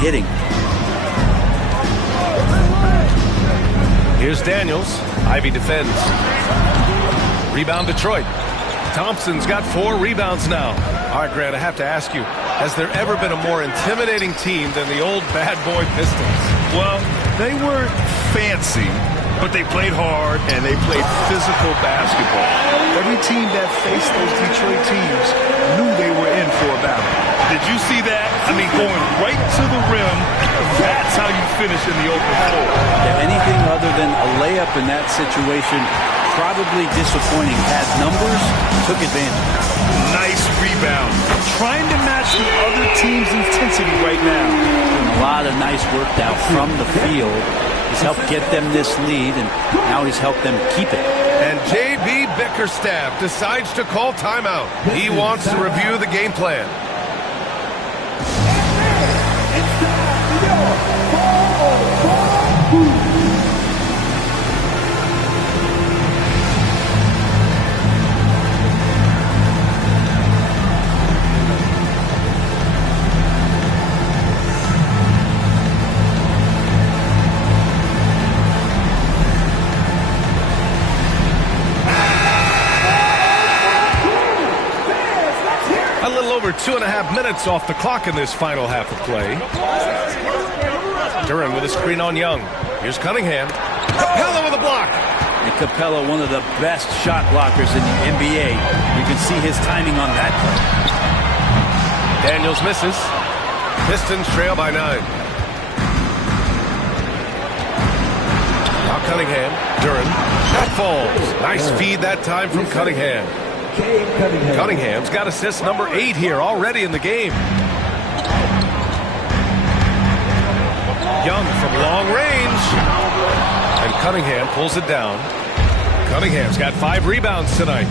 hitting. Here's Daniels. Ivy defends. Rebound Detroit. Thompson's got 4 rebounds now. All right, Grant, I have to ask you, has there ever been a more intimidating team than the old bad boy Pistons? Well, they weren't fancy, but they played hard and they played physical basketball. Every team that faced those Detroit teams knew they were in for a battle. Did you see that? I mean, going right to the rim, that's how you finish in the open floor. Yeah, anything other than a layup in that situation, probably disappointing. Had numbers, took advantage. Nice rebound. Trying to match the other team's intensity right now. And a lot of nice work now from the field. He's helped get them this lead, and now he's helped them keep it. And J.B. Bickerstaff decides to call timeout. He wants to review the game plan. A little over 2.5 minutes off the clock in this final half of play. Duran with a screen on Young. Here's Cunningham. Capella with a block. And Capella, one of the best shot blockers in the NBA. You can see his timing on that play. Daniels misses. Pistons trail by 9. Now Cunningham. Duran. That falls. Nice feed that time from Cunningham. Cunningham's got assist number 8 here already in the game. Young from long range. And Cunningham pulls it down. Cunningham's got 5 rebounds tonight.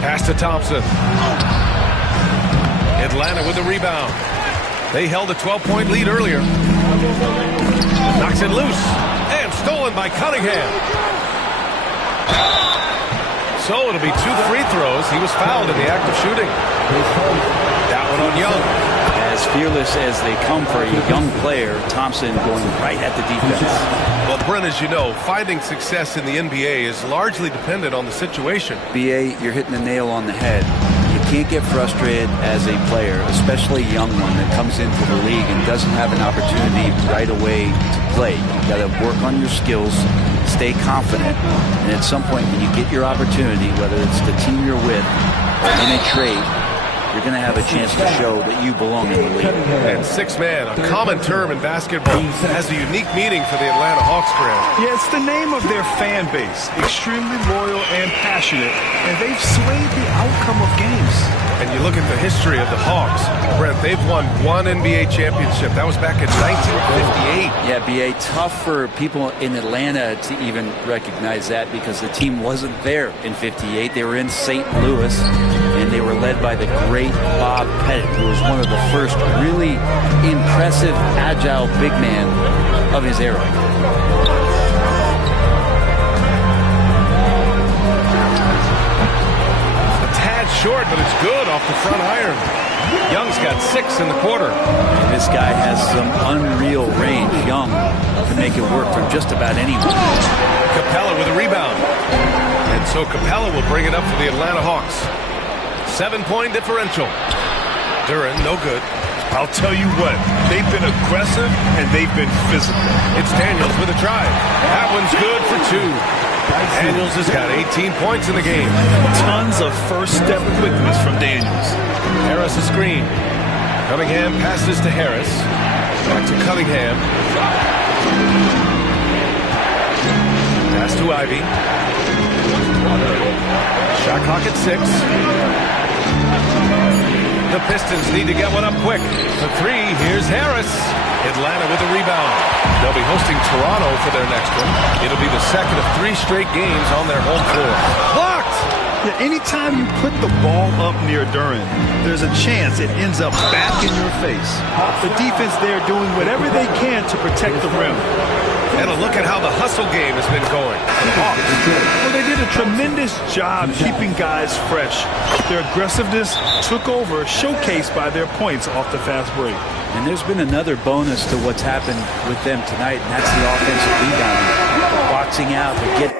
Pass to Thompson. Atlanta with the rebound. They held a 12-point lead earlier. Knocks it loose. And stolen by Cunningham. So it'll be 2 free throws. He was fouled in the act of shooting. That one on Young. As fearless as they come for a young player, Thompson going right at the defense. Well, Brent, as you know, finding success in the NBA is largely dependent on the situation. B.A., you're hitting the nail on the head. You can't get frustrated as a player, especially a young one that comes into the league and doesn't have an opportunity right away to play. You got to work on your skills, stay confident, and at some point when you get your opportunity, whether it's the team you're with or in a trade, you're going to have a chance to show that you belong in the league. And 6-man, a common term in basketball, has a unique meaning for the Atlanta Hawks, Grant. Yeah, it's the name of their fan base. Extremely loyal and passionate, and they've swayed the outcome of games. And you look at the history of the Hawks, Brent, they've won 1 NBA championship. That was back in 1958. Yeah, B.A., tough for people in Atlanta to even recognize that because the team wasn't there in 58. They were in St. Louis, and they were led by the great Bob Pettit, who was one of the first really impressive, agile big man of his era. Short, but it's good off the front iron. Young's got 6 in the quarter. And this guy has some unreal range. Young can make it work for just about anyone. Capella with a rebound. And so Capella will bring it up for the Atlanta Hawks. 7-point differential. Duran, no good. I'll tell you what, they've been aggressive and they've been physical. It's Daniels with a drive. That one's good for 2. Daniels has got 18 points in the game. Tons of first-step quickness from Daniels. Harris a screen. Cunningham passes to Harris. Back to Cunningham. Pass to Ivy. Shot clock at 6. The Pistons need to get one up quick. The 3, here's Harris. Atlanta with a rebound. They'll be hosting Toronto for their next one. It'll be the second of 3 straight games on their home floor. Blocked! Yeah, anytime you put the ball up near Duran, there's a chance it ends up back in your face. The defense there doing whatever they can to protect the rim. And a look at how the hustle game has been going for the Hawks. Well, they did a tremendous job keeping guys fresh. Their aggressiveness took over, showcased by their points off the fast break. And there's been another bonus to what's happened with them tonight, and that's the offensive rebounding. They're boxing out, they get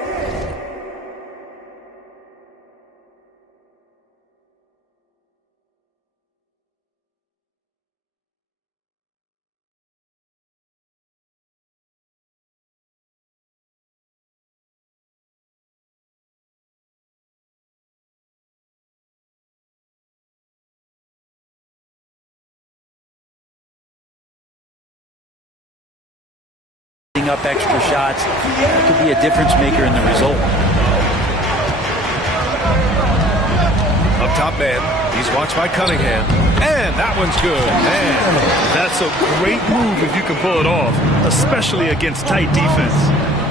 up extra shots. That could be a difference maker in the result. Up top man, he's watched by Cunningham. And that one's good. Man, that's a great move if you can pull it off, especially against tight defense.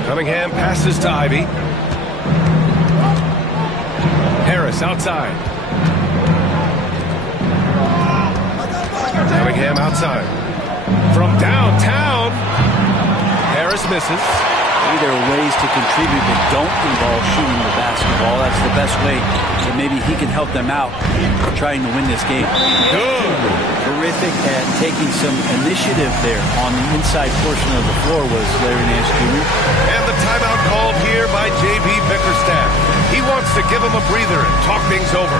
Cunningham passes to Ivy. Harris outside. Cunningham outside. From downtown. Harris misses. Maybe there are ways to contribute that don't involve shooting the basketball. That's the best way that maybe he can help them out trying to win this game. Good. Terrific at taking some initiative there on the inside portion of the floor was Larry Nance Jr. And the timeout called here by J.B. Bickerstaff. He wants to give him a breather and talk things over.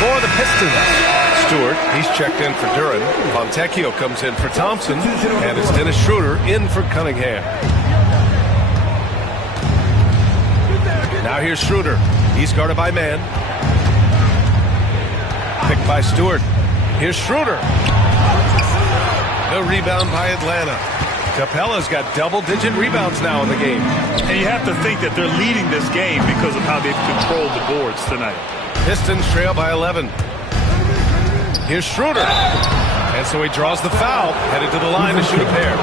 For the Pistons, Stewart, he's checked in for Duren. Fontecchio comes in for Thompson. And it's Dennis Schroeder in for Cunningham. Now here's Schroeder. He's guarded by Mann. Picked by Stewart. Here's Schroeder. The rebound by Atlanta. Capella's got double-digit rebounds now in the game. And you have to think that they're leading this game because of how they've controlled the boards tonight. Pistons trail by 11. Here's Schroeder. And so he draws the foul, headed to the line to shoot a pair.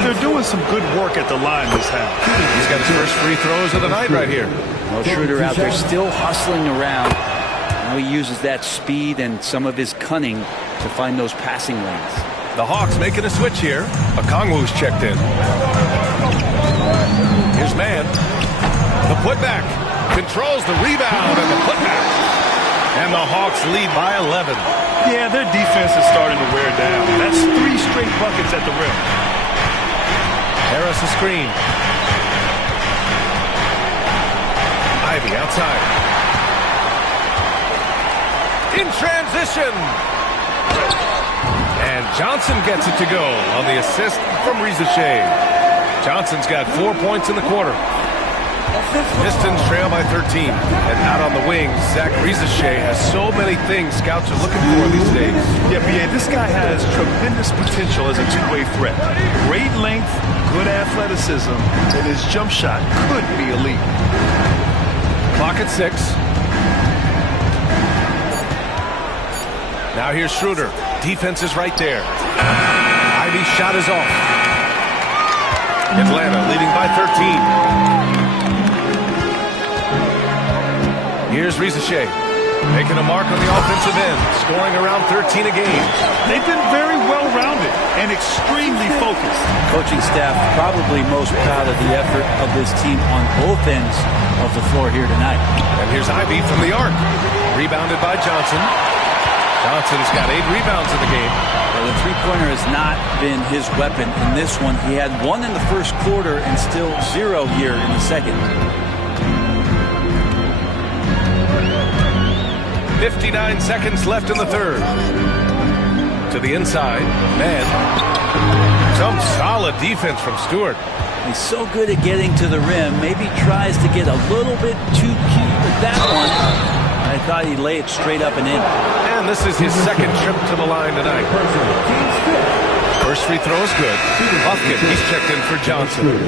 They're doing some good work at the line this half. He's got his first free throws of the night right here. Well, Schroeder out there still hustling around. Now he uses that speed and some of his cunning to find those passing lanes. The Hawks making a switch here. Okongwu's checked in. Here's Mann. The putback. Controls the rebound and the putback. And the Hawks lead by 11. Yeah, their defense is starting to wear down. That's 3 straight buckets at the rim. Harris a screen. Ivy outside. In transition. And Johnson gets it to go on the assist from Risacher. Johnson's got 4 points in the quarter. Pistons trail by 13. And out on the wing, Zach Risacher has so many things scouts are looking for these days. Yeah, B.A., this guy has tremendous potential as a two-way threat. Great length, good athleticism, and his jump shot could be elite. Clock at 6. Now here's Schroeder. Defense is right there. Ivy's shot is off. Atlanta leading by 13. Here's Risacher, making a mark on the offensive end, scoring around 13 a game. They've been very well-rounded and extremely focused. Coaching staff probably most proud of the effort of this team on both ends of the floor here tonight. And here's Ivy from the arc, rebounded by Johnson. Johnson's got 8 rebounds in the game. Well, the three-pointer has not been his weapon in this one. He had 1 in the first quarter and still 0 here in the second. 59 seconds left in the third. To the inside, Mann. Some solid defense from Stewart. He's so good at getting to the rim. Maybe tries to get a little bit too cute with that one. I thought he'd lay it straight up and in. And this is his second trip to the line tonight. First free throw is good. Bucket, he's checked in for Johnson.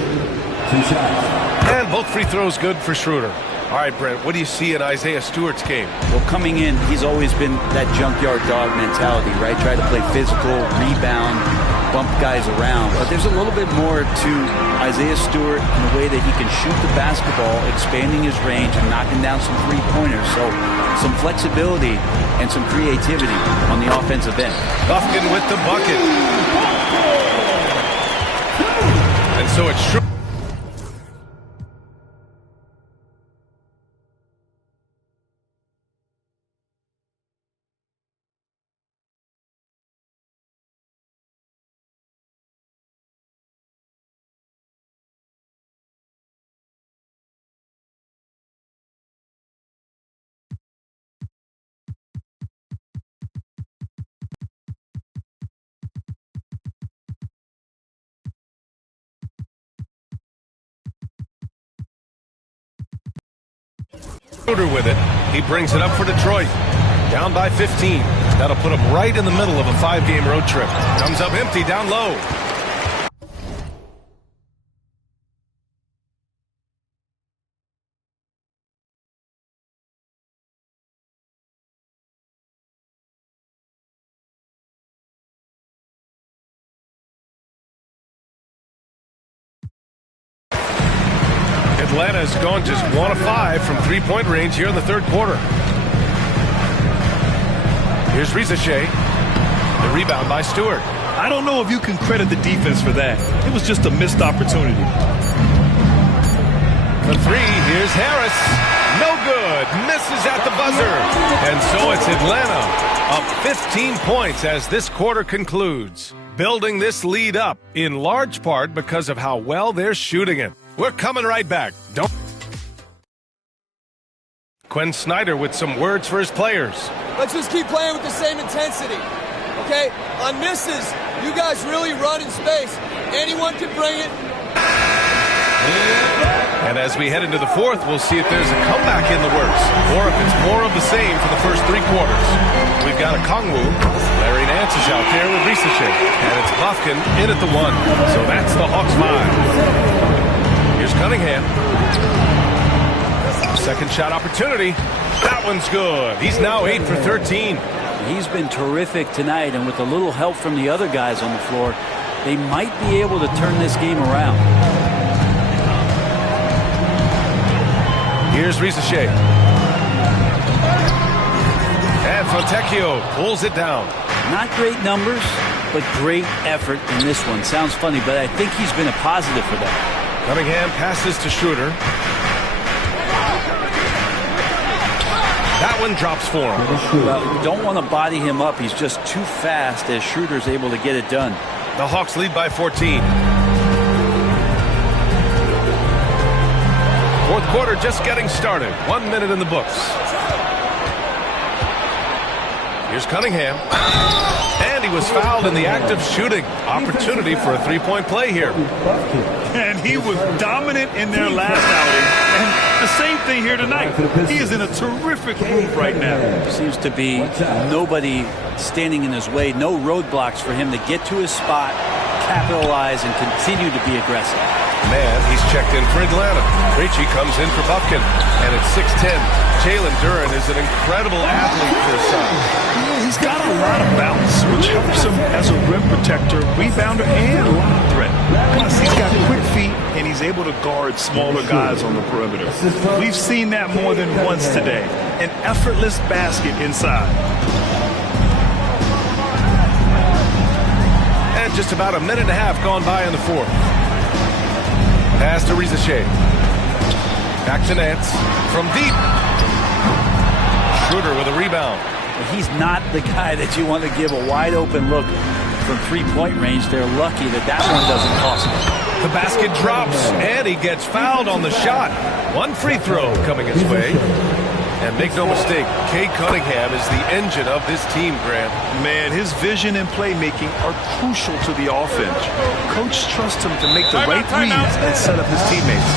And both free throws good for Schroeder. All right, Brent, what do you see in Isaiah Stewart's game? Well, coming in, he's always been that junkyard dog mentality, right? Try to play physical, rebound, bump guys around. But there's a little bit more to Isaiah Stewart in the way that he can shoot the basketball, expanding his range and knocking down some three-pointers. So some flexibility and some creativity on the offensive end. Bufkin with the bucket. And so it's Schroeder. With it. He brings it up for Detroit. Down by 15. That'll put him right in the middle of a 5-game road trip. Comes up empty down low. Atlanta's gone just 1 of 5 from three-point range here in the third quarter. Here's Risacher. The rebound by Stewart. I don't know if you can credit the defense for that. It was just a missed opportunity. The three, here's Harris. No good. Misses at the buzzer. And so it's Atlanta up 15 points as this quarter concludes. Building this lead up in large part because of how well they're shooting it. We're coming right back. Quinn Snyder with some words for his players. Let's just keep playing with the same intensity, okay? On misses, you guys really run in space. Anyone can bring it. And as we head into the fourth, we'll see if there's a comeback in the works or if it's more of the same for the first 3 quarters. We've got a Kongwu. Larry Nance is out there with Risacher. And it's Bufkin in at the 1. So that's the Hawks 5. Here's Cunningham. Second shot opportunity. That one's good. He's now 8 for 13. He's been terrific tonight, and with a little help from the other guys on the floor, they might be able to turn this game around. Here's Risacher. And Fontecchio pulls it down. Not great numbers, but great effort in this one. Sounds funny, but I think he's been a positive for them. Cunningham passes to Schroeder. That one drops for him. Well, you don't want to body him up. He's just too fast as Schroeder's able to get it done. The Hawks lead by 14. Fourth quarter just getting started. 1 minute in the books. Here's Cunningham. And he was fouled in the act of shooting. Opportunity for a three-point play here. And he was dominant in their last outing. And the same thing here tonight. He is in a terrific groove right now. Seems to be nobody standing in his way. No roadblocks for him to get to his spot, capitalize, and continue to be aggressive. Man, he's checked in for Atlanta. Krejci comes in for Bufkin. And at 6'10", Jalen Duren is an incredible athlete for his size. He's got a lot of bounce, which helps him as a rim protector, rebounder, and line threat. Plus, he's got quick feet, and he's able to guard smaller guys on the perimeter. We've seen that more than once today. An effortless basket inside. And just about a minute and a half gone by in the fourth. Pass to Risacher. Back to Nance. From deep. Schroeder with a rebound. He's not the guy that you want to give a wide open look from three-point range. They're lucky that that one doesn't cost them. The basket drops, and he gets fouled on the shot. One free throw coming his way. And make no mistake, Cade Cunningham is the engine of this team, Grant. Man, his vision and playmaking are crucial to the offense. Coach trusts him to make the right reads and set up his teammates.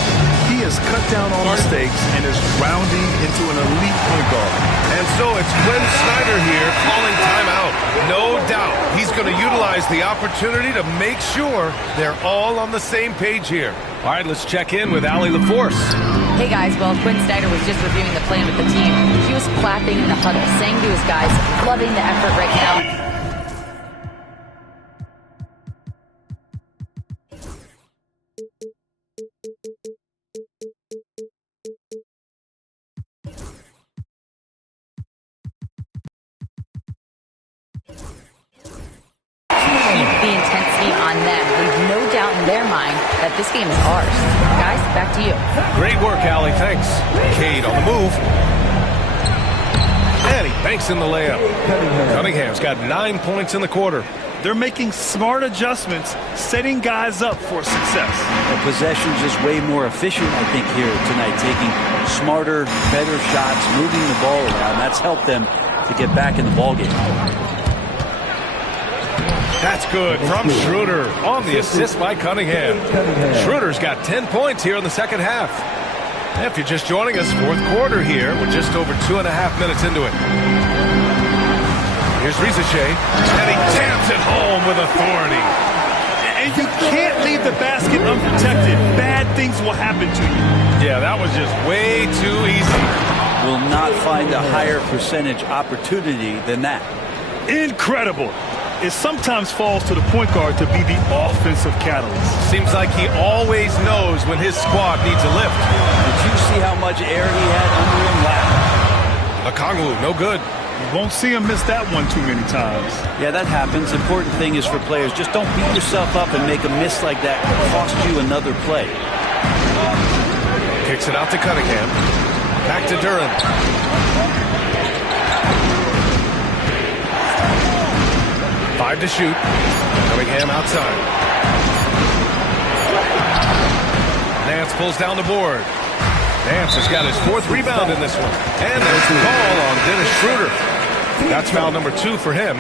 He has cut down on mistakes and is rounding into an elite point guard. And so it's Quinn Snyder here calling timeout. No doubt he's going to utilize the opportunity to make sure they're all on the same page here. All right, let's check in with Allie LaForce. Hey guys, well, Quinn Snyder was just reviewing the plan with the team. He was clapping in the huddle, saying to his guys, loving the effort right now. that this game is ours. Guys, back to you. Great work, Allie. Thanks. Cade on the move. And he banks in the layup. Cunningham's got 9 points in the quarter. They're making smart adjustments, setting guys up for success. The possession's just way more efficient, I think, here tonight, taking smarter, better shots, moving the ball around. That's helped them to get back in the ballgame. That's good from Schroeder on the assist by Cunningham. Schroeder's got 10 points here in the second half. And if you're just joining us, fourth quarter here. We're just over 2.5 minutes into it. Here's Rizachet, and he jams it home with authority. And you can't leave the basket unprotected. Bad things will happen to you. Yeah, that was just way too easy. Will not find a higher percentage opportunity than that. Incredible. It sometimes falls to the point guard to be the offensive catalyst. Seems like he always knows when his squad needs a lift. Did you see how much air he had under him? Wow. Okongwu, no good. You won't see him miss that one too many times. Yeah, that happens. Important thing is for players, just don't beat yourself up and make a miss like that cost you another play. Kicks it out to Cunningham. Back to Duren. Five to shoot. Cunningham outside. Nance pulls down the board. Nance has got his fourth rebound in this one. And there's the call on Dennis Schroeder. That's foul number 2 for him.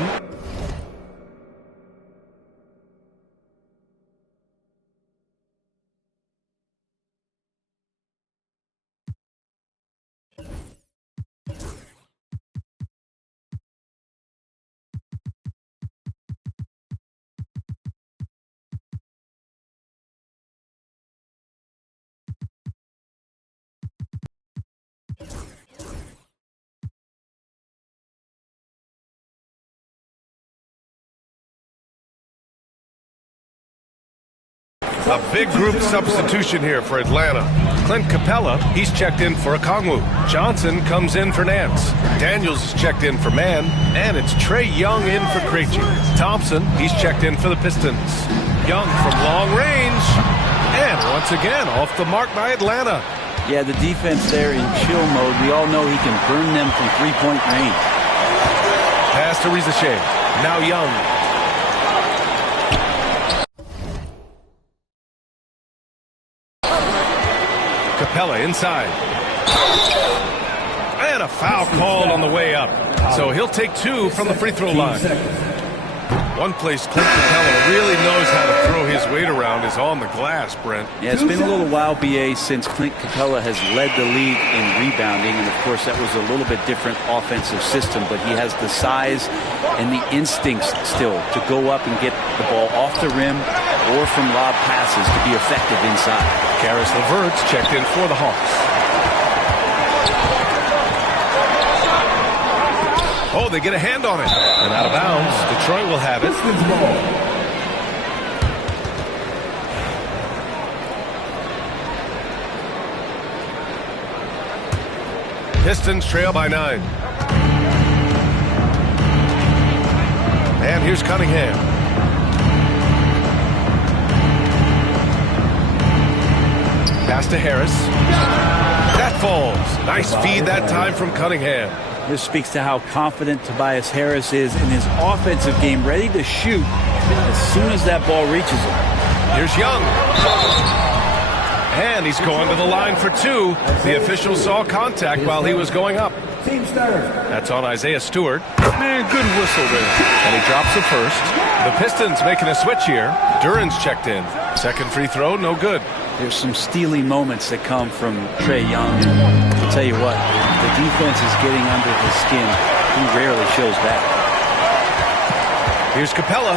A big group substitution here for Atlanta. Clint Capella, he's checked in for Okongwu. Johnson comes in for Nance. Daniels is checked in for Mann. And it's Trae Young in for Krejci. Thompson, he's checked in for the Pistons. Young from long range. And once again, off the mark by Atlanta. Yeah, the defense there in chill mode. We all know he can burn them from three-point range. Pass to Rizachet. Now Young. Capella inside. And a foul called on the way up. So he'll take 2 from the free throw line. One place Clint Capella really knows how to throw his weight around is on the glass, Brent. Yeah, it's been a little while, BA, since Clint Capella has led the league in rebounding. And, of course, that was a little bit different offensive system. But he has the size and the instincts still to go up and get the ball off the rim or from lob passes to be effective inside. Caris LeVert's checked in for the Hawks. Oh, they get a hand on it. And out of bounds. Detroit will have it. Pistons trail by 9. And here's Cunningham. Pass to Harris. That falls. Nice feed that time from Cunningham. This speaks to how confident Tobias Harris is in his offensive game, ready to shoot as soon as that ball reaches him. Here's Young. And he's going to the line for 2. The official saw contact while he was going up. That's on Isaiah Stewart. Man, good whistle there. And he drops the first. The Pistons making a switch here. Duren's checked in. Second free throw, no good. There's some steely moments that come from Trae Young. And I'll tell you what, the defense is getting under his skin. He rarely shows that. Here's Capella.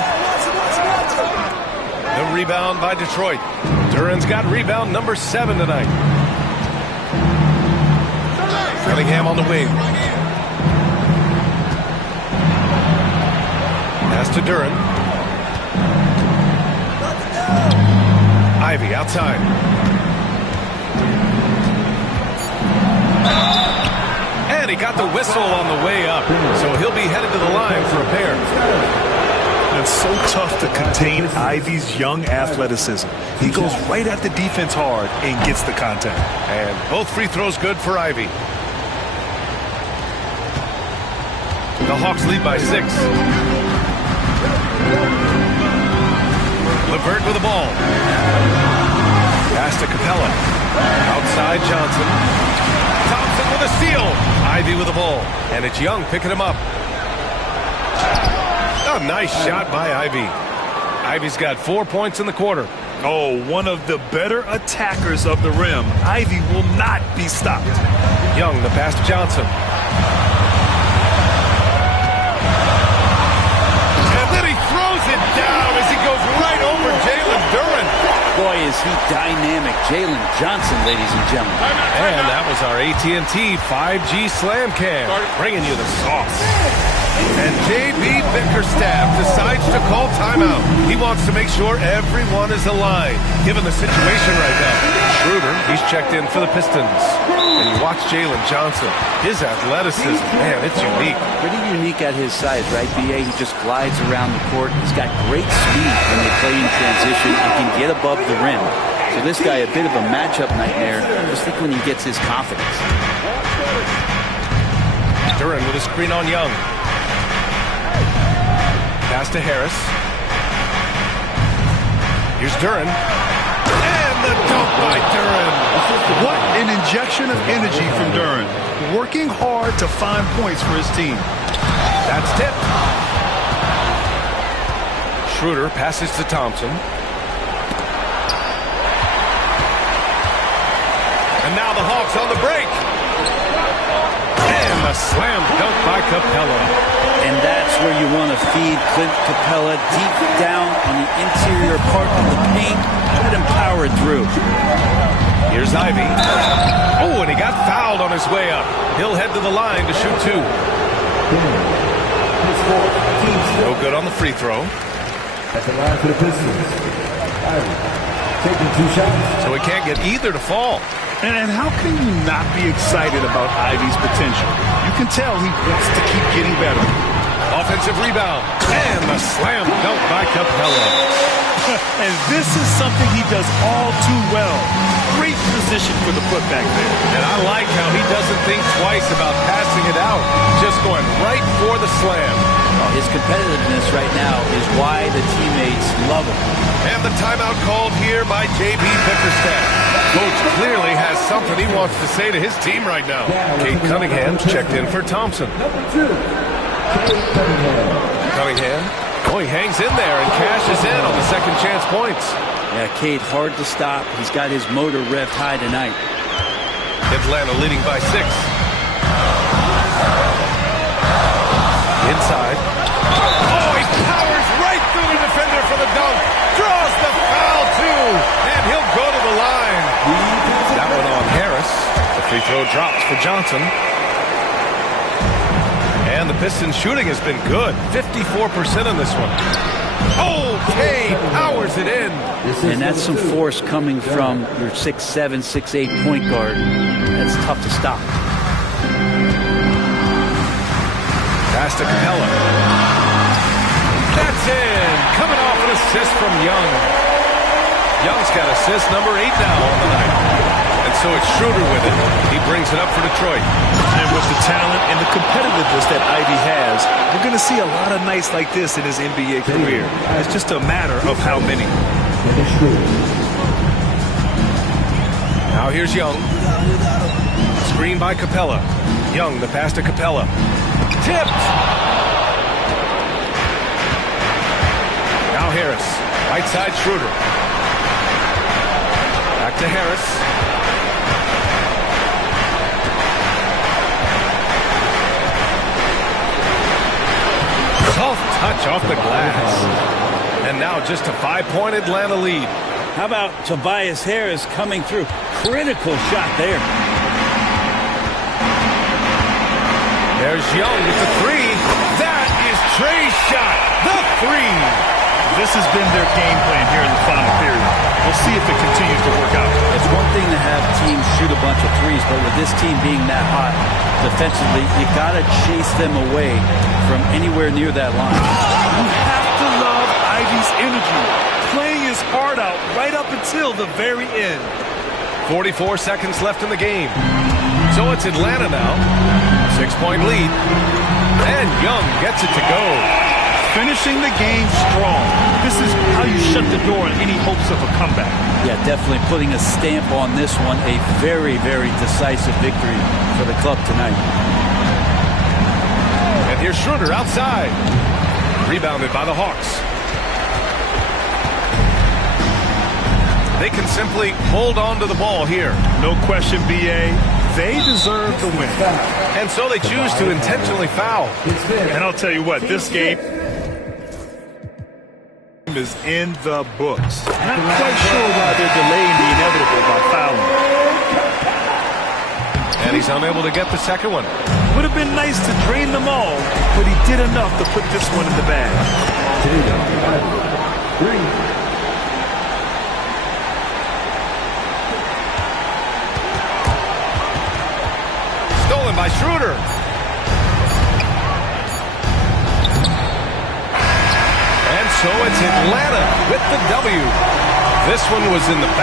The rebound by Detroit. Duren's got rebound number 7 tonight. Cunningham on the wing. Pass to Duren. Ivy outside. And he got the whistle on the way up. So he'll be headed to the line for a pair. That's so so tough to contain Ivy's young athleticism. He goes right at the defense hard and gets the contact. And both free throws good for Ivy. The Hawks lead by 6. LeVert with the ball. Pass to Capella. Outside Johnson. Thompson with a steal. Ivy with the ball. And it's Young picking him up. A nice shot by Ivy. Ivy's got 4 points in the quarter. Oh, one of the better attackers of the rim. Ivy will not be stopped. Young, the pass to Johnson. And then he throws it down as he goes right over Jalen Duren. Boy, is he dynamic. Jalen Johnson, ladies and gentlemen. And that was our AT&T 5G Slam Cam, bringing you the sauce. And J.B. Bickerstaff decides to call timeout. He wants to make sure everyone is aligned, given the situation right now. Schroeder, he's checked in for the Pistons. And you watch Jalen Johnson. His athleticism, man, it's unique. Pretty unique at his size, right, B.A.? He just glides around the court. He's got great speed when they play in transition and can get above the rim. So this guy, a bit of a matchup nightmare. Just think when he gets his confidence. Duren with a screen on Young. Pass to Harris. Here's Duren. And the dunk by Duren. What an injection of energy from Duren. Working hard to find points for his team. That's tipped. Schroeder passes to Thompson. And now the Hawks on the break. And a slam dunk by Capella. And that's where you want to feed Clint Capella, deep down on the interior part of the paint. Let him power it through. Here's Ivy. Oh, and he got fouled on his way up. He'll head to the line to shoot 2. No good on the free throw. At the line for the Pistons. Ivy taking 2 shots. So he can't get either to fall. And how can you not be excited about Ivy's potential? You can tell he wants to keep getting better. Offensive rebound. And the slam dunk by Capella. And this is something he does all too well. Great position for the putback there. And I like how he doesn't think twice about passing it out. Just going right for the slam. Well, his competitiveness right now is why the teammates love him. And the timeout called here by J.B. Bickerstaff. Coach clearly has something he wants to say to his team right now. Cade Cunningham's checked in for Thompson. Cunningham. Oh, he hangs in there and cashes in on the second chance points. Yeah, Cade, hard to stop. He's got his motor revved high tonight. Atlanta leading by 6. Inside. Oh, he powers right through the defender for the dunk. Draws the foul, too. And he'll go to the line. That one on Harris. The free throw drops for Johnson. And the Pistons shooting has been good. 54% in this one. Oh, Cade powers it in. And that's some force coming from your 6'7", 6'8" point guard. That's tough to stop. Pass to Capella. That's in. Coming off an assist from Young. Young's got assist number 8 now on the night. And so it's Schroeder with it. He brings it up for Detroit. And with the talent and the competitiveness that Ivy has, we're going to see a lot of nights like this in his NBA career. It's just a matter of how many. Now here's Young. Screen by Capella. Young, the pass to Capella. Tipped. Now Harris. Right side Schroeder. Back to Harris. Soft touch off the glass. And now just a 5-point Atlanta lead. How about Tobias Harris coming through? Critical shot there. There's Young with the 3. That is Trey's shot. The 3. This has been their game plan here in the final period. We'll see if it continues to work out. It's one thing to have teams shoot a bunch of threes, but with this team being that hot defensively, you got to chase them away from anywhere near that line. You have to love Ivy's energy, playing his heart out right up until the very end. 44 seconds left in the game. So it's Atlanta now. 6-point lead. And Young gets it to go. Finishing the game strong. This is how you shut the door on any hopes of a comeback. Yeah, definitely putting a stamp on this one. A very, very decisive victory for the club tonight. And here's Schroeder outside. Rebounded by the Hawks. They can simply hold on to the ball here. No question, B.A. They deserve the win. And so they choose to intentionally foul. And I'll tell you what, this game is in the books. Not quite sure why they're delaying the inevitable by fouling. And he's unable to get the second one. Would have been nice to drain them all, but he did enough to put this one in the bag. Stolen by Schroeder. And so it's Atlanta with the W. This one was in the back.